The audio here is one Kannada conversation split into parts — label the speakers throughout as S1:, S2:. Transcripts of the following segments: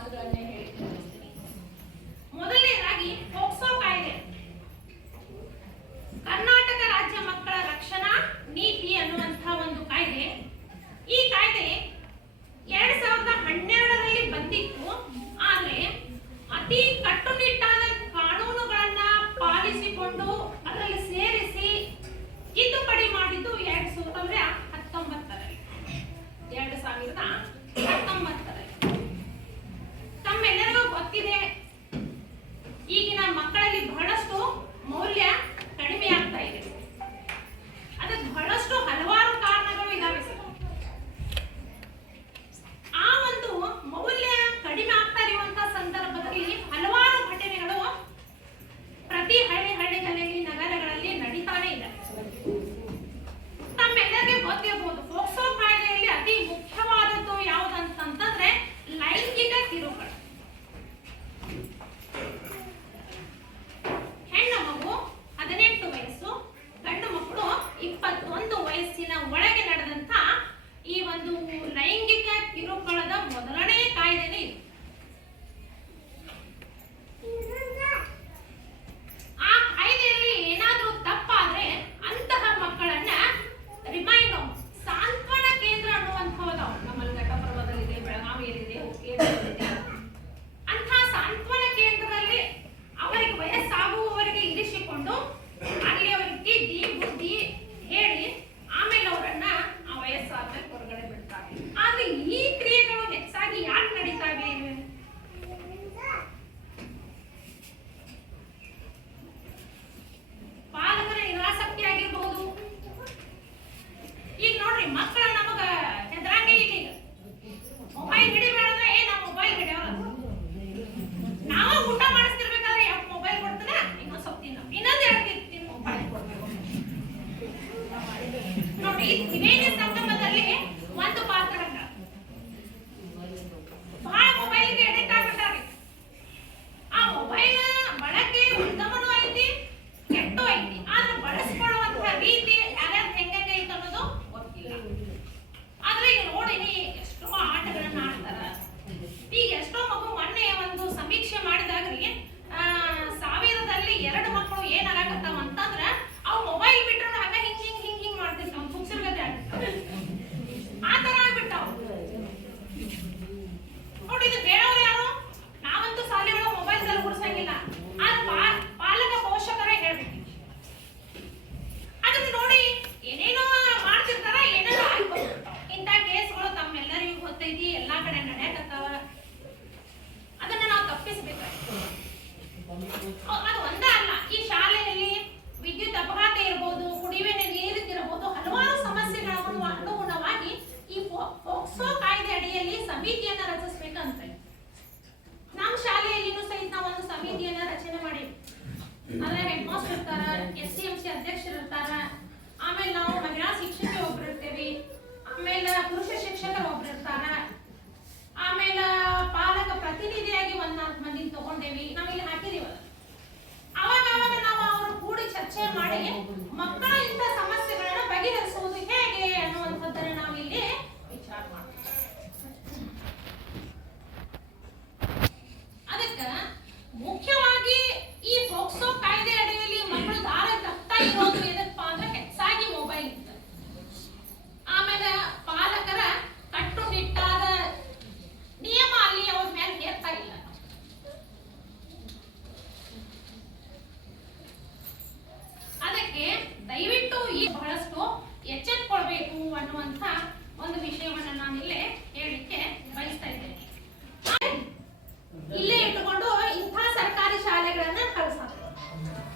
S1: ಮಾತುಗಳನ್ನೇ ವೇದ ಸಂಗಮದಲ್ಲಿ ಒಂದು ಪಾತ್ರವನ್ನ ಅದು ಒಂದೇ ಅಲ್ಲ. ಈ ಶಾಲೆಯಲ್ಲಿ ವಿದ್ಯುತ್ ಅಪಘಾತ ಇರಬಹುದು ಕುಡಿಯುವ ನೀರಿರಬಹುದು ಹಲವಾರು ಸಮಸ್ಯೆಗಳನ್ನು ಅನುಗುಣವಾಗಿ ಈ ಪೋಕ್ಸೋ ಕಾಯ್ದೆ ಅಡಿಯಲ್ಲಿ ಸಮಿತಿಯನ್ನು ರಚಿಸಬೇಕಂತ. ನಮ್ಮ ಶಾಲೆಯಲ್ಲಿನೂ ಸಹಿತ ನಾವು ಒಂದು ಸಮಿತಿಯನ್ನ ರಚನೆ ಮಾಡಿ. ಅದ್ರ ಹೆಡ್ ಮಾಸ್ಟರ್ ಇರ್ತಾರ ಎಸ್ ಸಿ ಎಂ ಸಿ ಅಧ್ಯಕ್ಷರು ಇರ್ತಾರ. ಆಮೇಲೆ ನಾವು ಮಹಿಳಾ ಶಿಕ್ಷಕರು ಒಬ್ರು ಇರ್ತೀವಿ. ಆಮೇಲೆ ಪುರುಷ ಶಿಕ್ಷಕರು ಒಬ್ರು ಇರ್ತಾರ. ಆಮೇಲೆ ಪಾಲಕ ಪ್ರತಿನಿಧಿಯಾಗಿ ಒಂದ್ ನಾಲ್ಕು ಮಂದಿ ತಗೊಂಡೇವಿ. ನಾವಿಲ್ಲಿ ಹಾಕಿದೀವಲ್ಲ. ಅವಾಗ ಅವಾಗ ನಾವು ಅವ್ರ ಕೂಡಿ ಚರ್ಚೆ ಮಾಡಿ ಮಕ್ಕಳ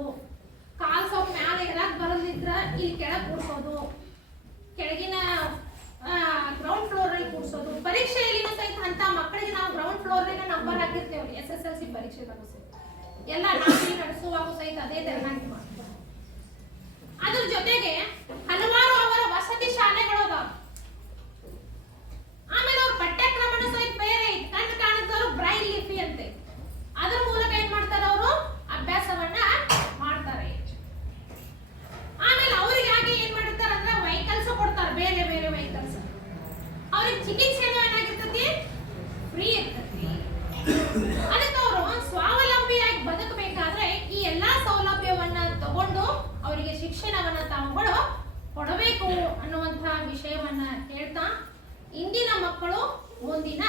S1: ಮುಂದೆ ಕೂಡ್ಸೋದು ಕಾಲ್ ಸ್ವಲ್ಪ ಮ್ಯಾಲೆ ಎರಾಕ್ ಬರದಿದ್ರ ಇಲ್ಲಿ ಕೆಳಗೆ ಕೂಡ್ಸೋದು ಕೆಳಗಿನ ಗ್ರೌಂಡ್ ಫ್ಲೋರ್ ಅಲ್ಲಿ ಪರೀಕ್ಷೆ ಪರೀಕ್ಷೆಯಲ್ಲಿನೂ ಸಹಿತ ಅಂತ ಮಕ್ಕಳಿಗೆ ನಾವು ಗ್ರೌಂಡ್ ಫ್ಲೋರ್ ನಂಬರ್ ಹಾಕಿರ್ತೇವೆ. ಎಸ್ ಎಸ್ ಎಲ್ ಸಿ ಪರೀಕ್ಷೆಗಳು ಸಹಿತ. ಎಲ್ಲ ನಾಟಿ ನಡೆಸುವಾಗ ಸಹಿತ ಅದೇ ತೆರನಾಗಿ ಮಾಡ್ತೀವಿ. ಅದ್ರ ಜೊತೆಗೆ ಹಲವಾರು ಅವರ ವಸತಿ ಶಾಲೆಗಳು ಅದಾವ ಆಮೇಲೆ ಅವ್ರ ಪಠ್ಯಕ್ರಮನ ಸಹಿತ ಬೇರೆ ಐತಿ. ಕಣ್ಣು ಕಾಣದವರು ಬ್ರೈಲ್ ಲಿಪಿ ಅಂತೆ. ಅದ್ರ ಮೂಲಕ ಏನ್ ಮಾಡ್ತಾರೆ ಅವರು? ಅಭ್ಯಾಸವನ್ನ ಮಾಡ್ತಾರೆ. ಆಮೇಲೆ ಅವ್ರಿಗೆ ಹಾಗೆ ಏನ್ ಮಾಡಿರ್ತಾರೆ ಅಂದ್ರೆ ವೆಹಿಕಲ್ಸ್ ಕೊಡ್ತಾರೆ, ಬೇರೆ ಬೇರೆ ವೆಹಿಕಲ್ಸ್ ಅವ್ರಿಗೆ ಚಿಕಿತ್ಸೆ ಏನಾಗಿರ್ತತಿ? ಫ್ರೀ ಇರ್ತತಿ. ಅದಕ್ಕೆ ಅವರು ಸ್ವಾವಲಂಬಿಯಾಗಿ ಬದುಕಬೇಕಾದ್ರೆ ಈ ಎಲ್ಲಾ ಸೌಲಭ್ಯವನ್ನ ತಗೊಂಡು ಅವರಿಗೆ ಶಿಕ್ಷಣವನ್ನ ತಾವುಗಳು ಕೊಡಬೇಕು ಅನ್ನುವಂತಹ ವಿಷಯವನ್ನ ಹೇಳ್ತಾ, ಇಂದಿನ ಮಕ್ಕಳು ಮುಂದಿನ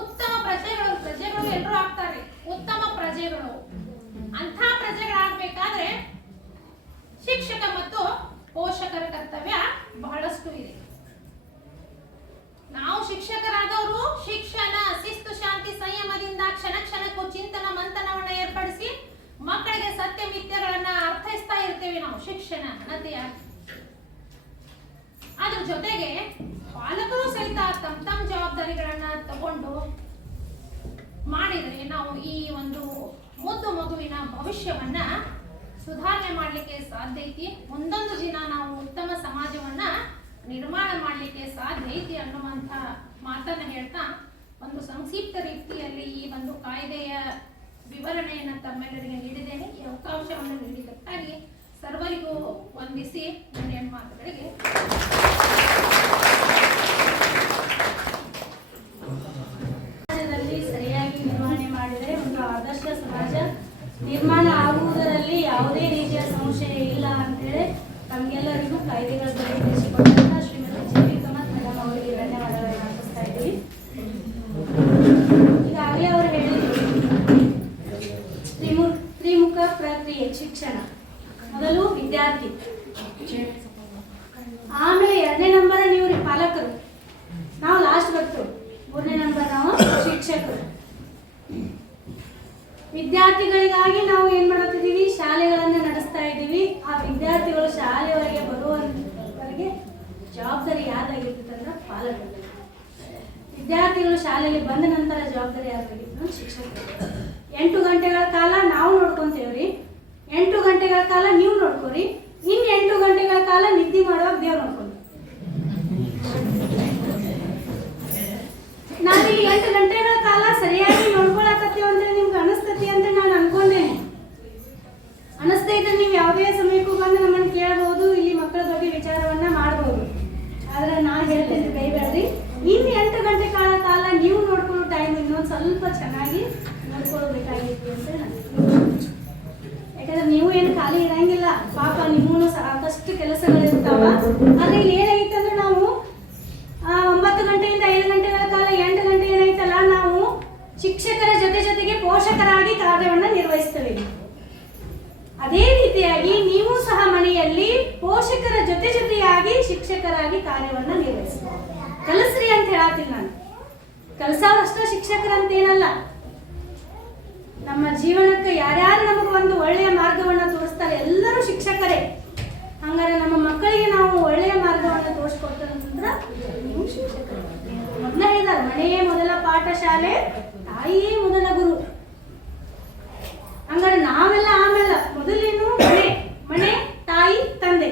S1: ಉತ್ತಮ ಪ್ರಜೆಗಳು ಪ್ರಜೆಗಳು ಎಲ್ಲರೂ ಆಗ್ತಾರೆ ಉತ್ತಮ ಪ್ರಜೆಗಳು ಅಂಥ ಪ್ರಜೆಗಳಾಗಬೇಕಾದ್ರೆ ಶಿಕ್ಷಕ ಮತ್ತು ಪೋಷಕರ ಕರ್ತವ್ಯ ಬಹಳಷ್ಟು ಇದೆ ನಾವು ಶಿಕ್ಷಕರಾದವರು ಶಿಕ್ಷಣ ಶಿಸ್ತು ಶಾಂತಿ ಸಂಯಮದಿಂದ ಕ್ಷಣ ಕ್ಷಣಕ್ಕೂ ಚಿಂತನ ಮಂಥನವನ್ನ ಏರ್ಪಡಿಸಿ ಮಕ್ಕಳಿಗೆ ಸತ್ಯ ಮಿಥ್ಯಗಳನ್ನ ಅರ್ಥೈಸ್ತಾ ಇರ್ತೇವೆ ನಾವು ಶಿಕ್ಷಣ ನದಿಯಾಗಿ ಅದ್ರ ಜೊತೆಗೆ ಪಾಲಕರು ಸಹಿತ ತಮ್ಮ ತಮ್ಮ ಜವಾಬ್ದಾರಿಗಳನ್ನ ತಗೊಂಡು ಮಾಡಿದರೆ ನಾವು ಈ ಒಂದು ಮುದ್ದು ಮಗುವಿನ ಭವಿಷ್ಯವನ್ನ ಸುಧಾರಣೆ ಮಾಡಲಿಕ್ಕೆ ಸಾಧ್ಯ ಐತಿ. ಒಂದೊಂದು ದಿನ ನಾವು ಉತ್ತಮ ಸಮಾಜವನ್ನ ನಿರ್ಮಾಣ ಮಾಡಲಿಕ್ಕೆ ಸಾಧ್ಯ ಐತಿ ಅನ್ನುವಂಥ ಮಾತನ್ನ ಹೇಳ್ತಾ ಒಂದು ಸಂಕ್ಷಿಪ್ತ ರೀತಿಯಲ್ಲಿ ಈ ಒಂದು ಕಾಯ್ದೆಯ ವಿವರಣೆಯನ್ನು ತಮ್ಮೆಲ್ಲರಿಗೆ ನೀಡಿದ್ದೇನೆ. ಈ ಅವಕಾಶವನ್ನು ನೀಡಿದ್ದಕ್ಕಾಗಿ ಸರ್ವರಿಗೂ ವಂದಿಸಿ ನನ್ನ ಹೆಣ್ಮಾತುಗಳಿಗೆ
S2: ಸಮಾಜದಲ್ಲಿ ಸರಿಯಾಗಿ ನಿರ್ವಹಣೆ ಮಾಡಿದರೆ ಒಂದು ಆದರ್ಶ ಸಮಾಜ ನಿರ್ಮಾಣ ಆಗುವುದರಲ್ಲಿ ಯಾವುದೇ ರೀತಿಯ ಸಂಶಯ ಇಲ್ಲ ಅಂತೇಳಿ ತಮಗೆಲ್ಲರಿಗೂ ಕಾಯ್ದೆಗಳ ಬಗ್ಗೆ ತಿಳಿಸಿಕೊಟ್ಟಂತ ಶ್ರೀಮತಿ ಜಿ ಕಮತ್ ಮೇಡಮ್ ಅವರಿಗೆ ಧನ್ಯವಾದಗಳನ್ನು ಅರ್ಪಿಸ್ತಾ ಇದ್ದೀವಿ ಈಗಾಗಲೇ ಅವರು ಹೇಳಿದ್ರು ತ್ರಿಮು ತ್ರಿಮುಖ ಪ್ರಕ್ರಿಯೆ ಶಿಕ್ಷಣ ಮೊದಲು ವಿದ್ಯಾರ್ಥಿ ಆಮೇಲೆ ಎರಡನೇ ನಂಬರ್ ನೀವು ರೀ ಪಾಲಕರು ನಾವು ಲಾಸ್ಟ್ ಬರ್ತು ಮೂರನೇ ನಂಬರ್ ನಾವು ಶಿಕ್ಷಕರು ವಿದ್ಯಾರ್ಥಿಗಳಿಗಾಗಿ ನಾವು ಏನ್ ಮಾಡುತ್ತಿದ್ದೀವಿ ಶಾಲೆಗಳನ್ನ ನಡೆಸ್ತಾ ಇದ್ದೀವಿ ಆ ವಿದ್ಯಾರ್ಥಿಗಳು ಶಾಲೆಯವರೆಗೆ ಬರುವವರೆಗೆ ಜವಾಬ್ದಾರಿ ಯಾರ್ದಾಗಿರ್ತದೆ ಅಂದ್ರೆ ಪಾಲಕರು ವಿದ್ಯಾರ್ಥಿಗಳು ಶಾಲೆಗೆ ಬಂದ ನಂತರ ಜವಾಬ್ದಾರಿ ಯಾರ್ದಾಗಿತ್ತು ಶಿಕ್ಷಕರು ಎಂಟು ಗಂಟೆಗಳ ಕಾಲ ನಾವು ನೋಡ್ಕೊಂತೇವ್ರಿ ಎಂಟು ಗಂಟೆಗಳ ಕಾಲ ನೀವು ನೋಡ್ಕೊರಿ. ಇನ್ನು ಎಂಟು ಗಂಟೆಗಳ ಕಾಲ ನಿದ್ದೆ ಮಾಡುವಾಗ ದೇವ್ರು ನೋಡ್ಕೊಂಡು ಈ ಎಂಟು ಗಂಟೆಗಳ ಕಾಲ ಸರಿಯಾಗಿ ನೋಡ್ಕೊಳಕತ್ತೀವಿ ಅಂದ್ರೆ ನಿಮ್ಗೆ ಅನಿಸ್ತತಿ ಅಂತ ನಾನು ಅನ್ಕೊಂಡೇನೆ ಅನಿಸ್ತೈತೆ ನೀವು ಯಾವುದೇ ಸಮಯಕ್ಕೂ ಬಂದು ನಮ್ಮನ್ನು ಕೇಳಬಹುದು ಇಲ್ಲಿ ಮಕ್ಕಳ ಬಗ್ಗೆ ವಿಚಾರವನ್ನ ಮಾಡಬಹುದು ಆದ್ರೆ ನಾನು ಹೇಳ್ತೇನೆ ಕೈಬೇಡ್ರಿ. ಇನ್ನು ಎಂಟು ಗಂಟೆ ಕಾಲ ಕಾಲ ನೀವು ನೋಡ್ಕೊಳ್ಳೋ ಟೈಮ್ ಇನ್ನೊಂದು ಸ್ವಲ್ಪ ಚೆನ್ನಾಗಿ ನೋಡ್ಕೊಳ್ಬೇಕಾಗಿತ್ತು ಅಂತ ನಾನು ಯಾಕಂದ್ರೆ ನೀವು ಏನು ಖಾಲಿ ಇರಂಗಿಲ್ಲ. ಪಾಪ ನಿಮ್ಮೂ ಸಾಕಷ್ಟು ಕೆಲಸಗಳಿರ್ತಾವ ಆದ್ರೆ ಇಲ್ಲಿ ಏನಾಗಿತ್ತು ಅಂದ್ರೆ ನಾವು ಒಂಬತ್ತು ಗಂಟೆಯಿಂದ ಐದು ಗಂಟೆಗಳ ಕಾಲ, ಎಂಟು ಗಂಟೆ ಏನಾಯ್ತಲ್ಲ, ನಾವು ಶಿಕ್ಷಕರ ಜೊತೆ ಜೊತೆಗೆ ಪೋಷಕರಾಗಿ ಕಾರ್ಯವನ್ನು ನಿರ್ವಹಿಸ್ತೇವೆ. ಅದೇ ರೀತಿಯಾಗಿ ನೀವು ಸಹ ಮನೆಯಲ್ಲಿ ಪೋಷಕರ ಜೊತೆ ಜೊತೆಯಾಗಿ ಶಿಕ್ಷಕರಾಗಿ ಕಾರ್ಯವನ್ನು ನಿರ್ವಹಿಸ್ತೀವಿ ಕಲಸ್ರಿ ಅಂತ ಹೇಳತ್ತಿಲ್ಲ ನಾನು. ಕಲಸಾವಷ್ಟು ಶಿಕ್ಷಕರಂತ ಏನಲ್ಲ ನಮ್ಮ ಜೀವನಕ್ಕೆ ಯಾರ್ಯಾರು ನಮಗೆ ಒಂದು ಒಳ್ಳೆಯ ಮಾರ್ಗವನ್ನ ತೋರಿಸ್ತಾರೆ, ಎಲ್ಲರೂ ಶಿಕ್ಷಕರೇ. ಹಂಗಾರೆ ನಮ್ಮ ಮಕ್ಕಳಿಗೆ ನಾವು ಒಳ್ಳೆಯ ಮಾರ್ಗವನ್ನು ತೋರಿಸ್ಕೊಡ್ತಾರ ನೀವು ಮೊದಲ ಹೇಳಿದಾರೆ, ಮನೆಯೇ ಮೊದಲ ಪಾಠಶಾಲೆ ತಾಯಿಯೇ ಮೊದಲ ಗುರು. ಹಂಗಾರೆ ನಾವೆಲ್ಲ ಆಮೇಲೆ ಮೊದಲೇನು ಮನೆ ಮನೆ, ತಾಯಿ, ತಂದೆ.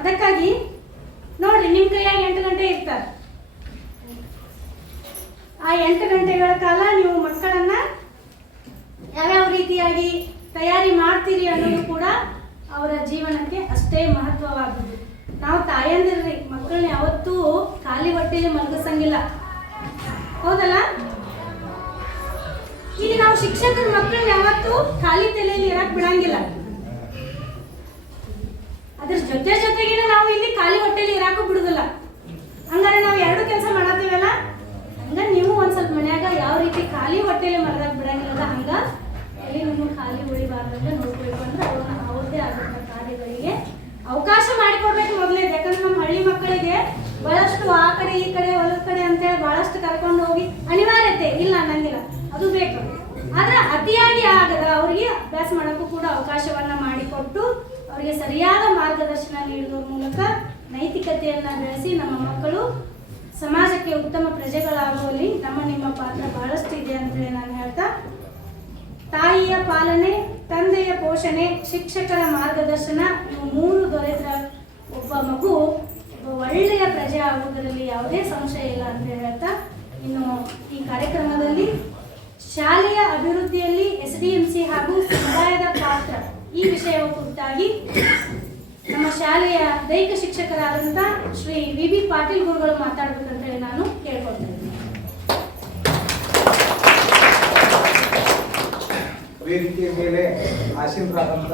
S2: ಅದಕ್ಕಾಗಿ ನೋಡ್ರಿ ನಿಮ್ ಕೈಯಾಗಿ ಎಂಟು ಗಂಟೆ ಇರ್ತಾರೆ. ಆ ಎಂಟು ಗಂಟೆಗಳ ಕಾಲ ನೀವು ಮಕ್ಕಳನ್ನ ಯಾವ್ಯಾವ ರೀತಿಯಾಗಿ ತಯಾರಿ ಮಾಡ್ತೀರಿ ಅನ್ನೋದು ಕೂಡ ಅವರ ಜೀವನಕ್ಕೆ ಅಷ್ಟೇ ಮಹತ್ವವಾದದ್ದು. ನಾವು ತಾಯಂದಿರ್ರಿ, ಮಕ್ಕಳನ್ನ ಯಾವತ್ತೂ ಖಾಲಿ ಹೊಟ್ಟೆಯಲ್ಲಿ ಮಲಗಿಸಂಗಿಲ್ಲ. ಹೌದಲ್ಲ? ಈಗ ನಾವು ಶಿಕ್ಷಕರ, ಮಕ್ಕಳನ್ನ ಯಾವತ್ತೂ ಖಾಲಿ ತಲೆಯಲ್ಲಿ ಇರಕ್ ಬಿಡಂಗಿಲ್ಲ. ಅದ್ರ ಜೊತೆ ಜೊತೆಗಿನ ನಾವು ಇಲ್ಲಿ ಖಾಲಿ ಹೊಟ್ಟೆಲಿ ಇರಾಕು ಬಿಡುದಿಲ್ಲ. ಹಂಗಾರೆ ನಾವು ಎರಡು ಕೆಲಸ ಮಾಡತ್ತೀವಲ್ಲ? ಹಂಗ ನೀವು ಒಂದ್ ಸ್ವಲ್ಪ ಮನ್ಯಾಗ ಯಾವ ರೀತಿ ಖಾಲಿ ಹೊಟ್ಟೆಲಿ ಮರದಾಗ ಬಿಡಂಗಿಲ್ಲ ಹಂಗ ಕಾರ್ಯಗಳಲ್ಲಿ ನಮ್ಮ ಖಾಲಿ ಉಳಿಬಾರ್ದಂತೆ ನೋಡ್ಕೊಳ್ಬೇಕು ಅಂದ್ರೆ ಅವ್ರನ್ನ ಅವ್ರದ್ದೇ ಆದಂಥ ಕಾರ್ಯಗಳಿಗೆ ಅವಕಾಶ ಮಾಡಿಕೊಡ್ಬೇಕು ಮೊದಲೇ. ಯಾಕಂದ್ರೆ ನಮ್ಮ ಹಳ್ಳಿ ಮಕ್ಕಳಿಗೆ ಬಹಳಷ್ಟು ಆ ಕಡೆ ಈ ಕಡೆ, ಹೊಲದ ಕಡೆ ಅಂತೇಳಿ ಬಹಳಷ್ಟು ಕರ್ಕೊಂಡು ಹೋಗಿ ಅನಿವಾರ್ಯತೆ ಇಲ್ಲ ಅನ್ನಂಗಿಲ್ಲ. ಅದು ಬೇಕು. ಆದ್ರೆ ಅತಿಯಾಗಿ ಆಗದ ಅವರಿಗೆ ಅಭ್ಯಾಸ ಮಾಡೋಕ್ಕೂ ಕೂಡ ಅವಕಾಶವನ್ನ ಮಾಡಿಕೊಟ್ಟು ಅವರಿಗೆ ಸರಿಯಾದ ಮಾರ್ಗದರ್ಶನ ನೀಡುವ ಮೂಲಕ ನೈತಿಕತೆಯನ್ನ ಬೆಳೆಸಿ ನಮ್ಮ ಮಕ್ಕಳು ಸಮಾಜಕ್ಕೆ ಉತ್ತಮ ಪ್ರಜೆಗಳಾಗುವಲ್ಲಿ ನಮ್ಮ ನಿಮ್ಮ ಪಾತ್ರ ಬಹಳಷ್ಟು ಇದೆ ಅಂತೇಳಿ ನಾನು ಹೇಳ್ತಾ ತಾಯಿಯ ಪಾಲನೆ, ತಂದೆಯ ಪೋಷಣೆ, ಶಿಕ್ಷಕರ ಮಾರ್ಗದರ್ಶನ ಇವು ಮೂರು ದೊರೆತ ಒಬ್ಬ ಮಗು, ಒಬ್ಬ ಒಳ್ಳೆಯ ಪ್ರಜೆ ಆಗುವುದರಲ್ಲಿ ಯಾವುದೇ ಸಂಶಯ ಇಲ್ಲ ಅಂತ ಹೇಳ್ತಾ ಇನ್ನು ಈ ಕಾರ್ಯಕ್ರಮದಲ್ಲಿ ಶಾಲೆಯ ಅಭಿವೃದ್ಧಿಯಲ್ಲಿ ಎಸ್ ಡಿ ಎಂ ಸಿ ಹಾಗೂ ಸಮುದಾಯದ ಪಾತ್ರ ಈ ವಿಷಯವ ಕುರಿತಾಗಿ ನಮ್ಮ ಶಾಲೆಯ ದೈಹಿಕ ಶಿಕ್ಷಕರಾದಂಥ ಶ್ರೀ ವಿ ಬಿ ಪಾಟೀಲ್ ಗುರುಗಳು ಮಾತಾಡಬೇಕಂತ ಹೇಳಿ ನಾನು
S3: ವೇದಿಕೆಯ ಮೇಲೆ ಆಸೀನರಾದಂಥ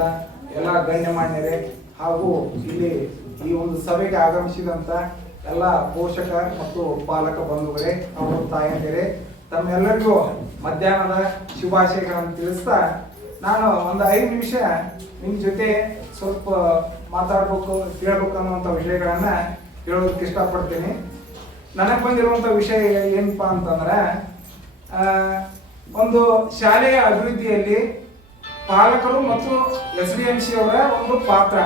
S3: ಎಲ್ಲ ಗಣ್ಯಮಾನ್ಯರೇ ಹಾಗೂ ಇಲ್ಲಿ ಈ ಒಂದು ಸಭೆಗೆ ಆಗಮಿಸಿದಂಥ ಎಲ್ಲ ಪೋಷಕ ಮತ್ತು ಪಾಲಕ ಬಂಧುಗಳೇ, ಅವರು ತಾಯಂದಿರೇ, ತಮ್ಮೆಲ್ಲರಿಗೂ ಮಧ್ಯಾಹ್ನದ ಶುಭಾಶಯಗಳನ್ನು ತಿಳಿಸ್ತಾ ನಾನು ಒಂದು ಐದು ನಿಮಿಷ ನಿಮ್ಮ ಜೊತೆ ಸ್ವಲ್ಪ ಮಾತಾಡ್ಬೇಕು, ಕೇಳ್ಬೇಕು ಅನ್ನುವಂಥ ವಿಷಯಗಳನ್ನ ಹೇಳೋದಕ್ಕೆ ಇಷ್ಟಪಡ್ತೀನಿ. ನನಗೆ ಬಂದಿರುವಂಥ ವಿಷಯ ಏನಪ್ಪಾ ಅಂತಂದ್ರೆ ಒಂದು ಶಾಲೆಯ ಅಭಿವೃದ್ಧಿಯಲ್ಲಿ ಪಾಲಕರು ಮತ್ತು ಎಸ್ ಡಿ ಎಂ ಸಿ ಅವರ ಒಂದು ಪಾತ್ರ.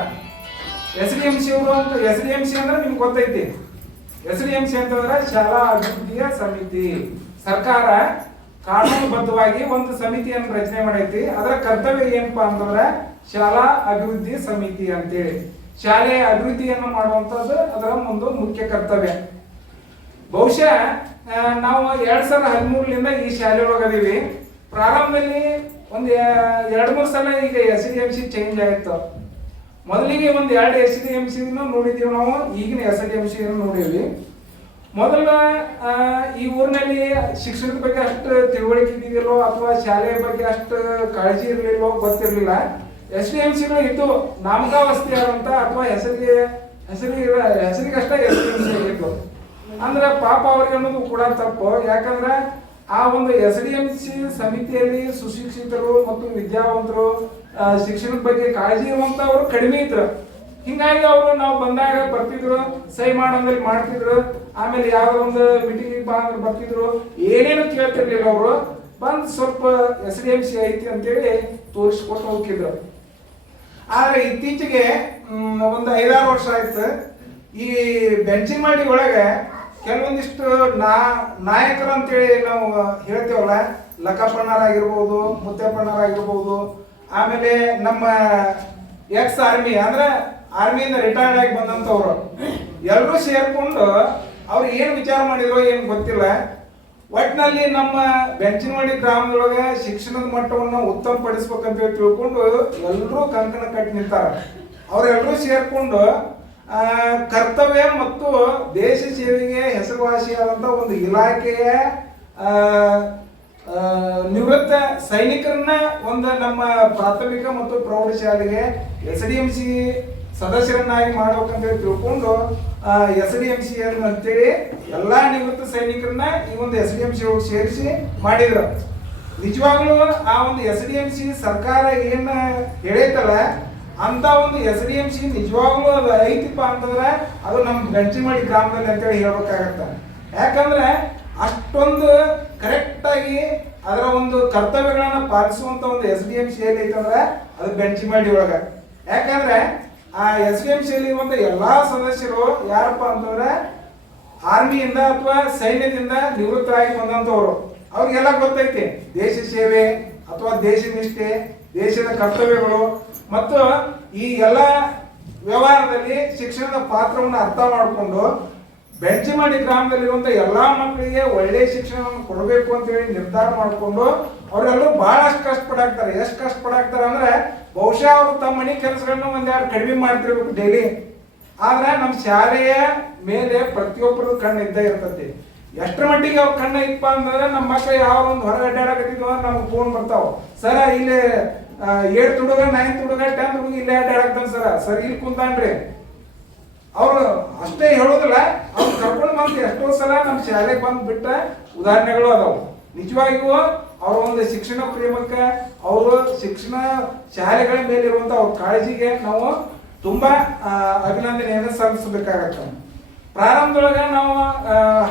S3: ಎಸ್ ಡಿ ಎಂ ಸಿ ಅವರು ಅಂತ, ಎಸ್ ಡಿ ಎಂ ಸಿ ಅಂದ್ರೆ ನಿಮ್ಗೆ ಗೊತ್ತೈತಿ. ಎಸ್ ಡಿ ಎಂ ಸಿ ಅಂತಂದ್ರೆ ಶಾಲಾ ಅಭಿವೃದ್ಧಿಯ ಸಮಿತಿ. ಸರ್ಕಾರ ಕಾನೂನುಬದ್ಧವಾಗಿ ಒಂದು ಸಮಿತಿಯನ್ನು ರಚನೆ ಮಾಡೈತಿ. ಅದರ ಕರ್ತವ್ಯ ಏನಪ್ಪ ಅಂತಂದ್ರೆ ಶಾಲಾ ಅಭಿವೃದ್ಧಿ ಸಮಿತಿ ಅಂತೇಳಿ. ಶಾಲೆಯ ಅಭಿವೃದ್ಧಿಯನ್ನು ಮಾಡುವಂಥದ್ದು ಅದರ ಒಂದು ಮುಖ್ಯ ಕರ್ತವ್ಯ. ಬಹುಶಃ ನಾವು ಎರಡ್ ಸಾವಿರದ ಹದಿಮೂರರಿಂದ ಈ ಶಾಲೆ ಒಳಗದೀವಿ ಪ್ರಾರಂಭದಲ್ಲಿ ಒಂದು ಎರಡ್ ಮೂರು ಸಲ ಈಗ S D M C change ಆಯಿತು. ಮೊದಲಿಗೆ ಒಂದು ಎರಡು ಎಸ್ ಡಿ ಎಂ ಸಿ ನೋಡಿದ್ದೀವಿ ನಾವು, ಈಗಿನ ಎಸ್ ಡಿ ಎಂ ಸಿ ನೋಡೀವಿ ಮೊದಲ ಈ ಊರಿನಲ್ಲಿ ಶಿಕ್ಷಣದ ಬಗ್ಗೆ ಅಷ್ಟು ತಿಳುವಳಿಕೆ ಇದ್ದಿದ್ದಿಲ್ಲೋ, ಅಥವಾ ಶಾಲೆಯ ಬಗ್ಗೆ ಅಷ್ಟು ಕಾಳಜಿ ಇರಲಿಲ್ಲೋ, ಗೊತ್ತಿರಲಿಲ್ಲ. ಎಸ್ ಡಿ ಎಂ ಸಿಗಳು ಇತ್ತು ನಾಮಕಾವಸ್ಥೆ ಆದಂತ, ಅಥವಾ ಹೆಸರಿಗೆ ಹೆಸರಿಗೆ, ಹೆಸರಿಗಷ್ಟೇ ಎಸ್ ಡಿ ಎಂ ಸಿ ಆಗಿತ್ತು ಅಂದ್ರೆ ಪಾಪ ಅವ್ರಿಗೆ ಅನ್ನೋದು ಕೂಡ ತಪ್ಪು. ಯಾಕಂದ್ರೆ ಆ ಒಂದು ಎಸ್ ಡಿ ಎಂ ಸಿ ಸಮಿತಿಯಲ್ಲಿ ಸುಶಿಕ್ಷಿತರು ಮತ್ತು ವಿದ್ಯಾವಂತರು ಶಿಕ್ಷಣದ ಬಗ್ಗೆ ಕಾಳಜಿ ಇರುವಂತವ್ರು ಕಡಿಮೆ ಇದ್ರು. ಹಿಂಗಾಗಿ ಅವರು ನಾವು ಬಂದಾಗ ಬರ್ತಿದ್ರು, ಸಹಿ ಮಾಡಂದ್ರೆ ಮಾಡ್ತಿದ್ರು, ಆಮೇಲೆ ಯಾವ್ದೋ ಒಂದು ಮೀಟಿಂಗ್ ಬಾ ಅಂದ್ರೆ ಬರ್ತಿದ್ರು. ಏನೇನು ಕೇಳ್ತಿರ್ಲಿಲ್ಲ ಅವರು. ಬಂದು ಸ್ವಲ್ಪ ಎಸ್ ಡಿ ಎಂ ಸಿ ಐತಿ ಅಂತೇಳಿ ತೋರಿಸ್ಕೊಟ್ಟು ಹೋಗಿದ್ರು ಆದ್ರೆ ಇತ್ತೀಚೆಗೆ ಒಂದು ಐದಾರು ವರ್ಷ ಆಯ್ತು. ಈ ಬೆಂಚಿಂಗ್ ಮಾಡಿ ಒಳಗೆ ಕೆಲವೊಂದಿಷ್ಟು ನಾ, ನಾಯಕರು ಅಂತೇಳಿ ನಾವು ಹೇಳ್ತೇವಲ್ಲ ಲಕ್ಕಪ್ಪಣ್ಣರಾಗಿರ್ಬೋದು ಮುತ್ತಪ್ಪಣ್ಣರಾಗಿರ್ಬೋದು, ಆಮೇಲೆ ನಮ್ಮ ಎಕ್ಸ್ ಆರ್ಮಿ ಅಂದ್ರೆ ಆರ್ಮಿಯಿಂದ ರಿಟೈರ್ಡ್ ಆಗಿ ಬಂದಂಥವ್ರು ಎಲ್ಲರೂ ಸೇರ್ಕೊಂಡು ಅವ್ರು ಏನು ವಿಚಾರ ಮಾಡಿದ್ರು ಏನು ಗೊತ್ತಿಲ್ಲ. ಒಟ್ಟಿನಲ್ಲಿ ನಮ್ಮ ಬೆಂಚಿನವಾಡಿ ಗ್ರಾಮದೊಳಗೆ ಶಿಕ್ಷಣದ ಮಟ್ಟವನ್ನು ಉತ್ತಮ ಪಡಿಸ್ಬೇಕಂತ ತಿಳ್ಕೊಂಡು ಎಲ್ಲರೂ ಕಂಕಣ ಕಟ್ಟಿ ನಿಂತಾರ. ಅವರೆಲ್ಲರೂ ಸೇರ್ಕೊಂಡು ಕರ್ತವ್ಯ ಮತ್ತು ದೇಶ ಸೇವೆಗೆ ಹೆಸರುವಾಸಿಯಾದಂಥ ಒಂದು ಇಲಾಖೆಯ ನಿವೃತ್ತ ಸೈನಿಕರನ್ನ ಒಂದು ನಮ್ಮ ಪ್ರಾಥಮಿಕ ಮತ್ತು ಪ್ರೌಢಶಾಲೆಗೆ ಎಸ್ ಡಿ ಎಂ ಸಿ ಸದಸ್ಯರನ್ನಾಗಿ ಮಾಡ್ಬೇಕಂತೇಳಿ ತಿಳ್ಕೊಂಡು ಎಸ್ ಡಿ ಎಂ ಸಿ ಅಂತೇಳಿ ಎಲ್ಲಾ ನಿವೃತ್ತ ಸೈನಿಕರನ್ನ ಈ ಒಂದು ಎಸ್ ಡಿ ಎಂ ಸಿ ಸೇರಿಸಿ ಮಾಡಿದ್ರು. ನಿಜವಾಗ್ಲೂ ಆ ಒಂದು ಎಸ್ ಡಿ ಎಂ ಸಿ ಸರ್ಕಾರ ಏನ್ ಹೇಳೈತಲ್ಲ ಅಂತ ಒಂದು ಎಸ್ ಡಿ ಎಂ ಸಿ ನಿಜವಾಗ್ಲೂ ಅದು ಐತಿಪ್ಪ ಅಂತಂದ್ರೆ ಅದು ನಮ್ಮ ಗಂಚಿಮಡಿ ಗ್ರಾಮದಲ್ಲಿ ಅಂತೇಳಿ ಹೇಳ್ಬೇಕಾಗತ್ತೆ. ಯಾಕಂದ್ರೆ ಅಷ್ಟೊಂದು ಕರೆಕ್ಟ್ ಆಗಿ ಅದರ ಒಂದು ಕರ್ತವ್ಯಗಳನ್ನ ಪಾಲಿಸುವಂತ ಒಂದು ಎಸ್ ಡಿ ಎಂ ಸಿ ಏನೈತಂದ್ರೆ ಅದು ಬೆಂಚಿಮಡಿ ಒಳಗ. ಯಾಕಂದ್ರೆ ಆ ಎಸ್ ಡಿ ಎಂ ಸಿ ಇರುವಂತ ಎಲ್ಲಾ ಸದಸ್ಯರು ಯಾರಪ್ಪ ಅಂತಂದ್ರೆ ಆರ್ಮಿಯಿಂದ ಅಥವಾ ಸೈನ್ಯದಿಂದ ನಿವೃತ್ತರಾಗಿ ಬಂದಂತವ್ರು. ಅವ್ರಿಗೆಲ್ಲ ಗೊತ್ತೈತಿ. ದೇಶ ಸೇವೆ ಅಥವಾ ದೇಶ ನಿಷ್ಠೆ, ದೇಶದ ಕರ್ತವ್ಯಗಳು ಮತ್ತು ಈ ಎಲ್ಲ ವ್ಯವಹಾರದಲ್ಲಿ ಶಿಕ್ಷಣದ ಪಾತ್ರವನ್ನು ಅರ್ಥ ಮಾಡಿಕೊಂಡು ಬೆಂಚಿಮಾಡಿ ಗ್ರಾಮದಲ್ಲಿರುವಂಥ ಎಲ್ಲಾ ಮಕ್ಕಳಿಗೆ ಒಳ್ಳೆಯ ಶಿಕ್ಷಣವನ್ನು ಕೊಡಬೇಕು ಅಂತ ಹೇಳಿ ನಿರ್ಧಾರ ಮಾಡಿಕೊಂಡು ಅವರೆಲ್ಲರೂ ಬಹಳಷ್ಟು ಕಷ್ಟಪಡಾಕ್ತಾರೆ. ಎಷ್ಟು ಕಷ್ಟಪಡಾಕ್ತಾರೆ ಅಂದ್ರೆ ಬಹುಶಃ ಅವರು ತಮ್ಮ ಮನೆ ಕೆಲಸಗಳನ್ನ ಒಂದೆರಡು ಕಡಿಮೆ ಮಾಡ್ತಿರ್ಬೇಕು ಡೈಲಿ ಆದ್ರೆ ನಮ್ಮ ಶಾಲೆಯ ಮೇಲೆ ಪ್ರತಿಯೊಬ್ಬರು ಕಣ್ಣು ಇದ್ದೇ ಇರ್ತತಿ. ಎಷ್ಟರ ಮಟ್ಟಿಗೆ ಅವ್ರ ಕಣ್ಣು ಇಪ್ಪ ಅಂತಂದ್ರೆ ನಮ್ಮ ಮಕ್ಕಳು ಯಾವ ಒಂದು ಹೊರಗಡ್ಡಾಡಕತ್ತಿದ್ವು ಅಂದ್ರೆ ನಮ್ಗೆ ಫೋನ್ ಬರ್ತಾವ. ಸರ, ಇಲ್ಲಿ ಏಟ್ ಹುಡುಗ ನೈನ್ತ್ ಹುಡುಗ ಟೆಂತ್ ಹುಡುಗ ಇಲ್ಲೇ ಅಡ್ಡಾಡಕ್ತಾನ ಸರ. ಸರ್, ಇಲ್ಲಿ ಕುಂತಾನ್ರಿ. ಅವ್ರು ಅಷ್ಟೇ ಹೇಳೋದಿಲ್ಲ, ಅವ್ರು ಕರ್ಕೊಂಡು ಬಂದು ಎಷ್ಟೋ ಸಲ ನಮ್ಮ ಶಾಲೆಗೆ ಬಂದು ಬಿಟ್ಟ ಉದಾಹರಣೆಗಳು ಅದಾವು. ನಿಜವಾಗಿಯೂ ಅವ್ರ ಒಂದು ಶಿಕ್ಷಣ ಪ್ರೇಮಕ್ಕೆ, ಅವರು ಶಿಕ್ಷಣ ಶಾಲೆಗಳ ಮೇಲಿರುವಂತ ಅವ್ರ ಕಾಳಜಿಗೆ ನಾವು ತುಂಬಾ ಅಭಿನಂದನೆಯನ್ನು ಸಲ್ಲಿಸಬೇಕಾಗತ್ತೆ. ಪ್ರಾರಂಭದೊಳಗ ನಾವು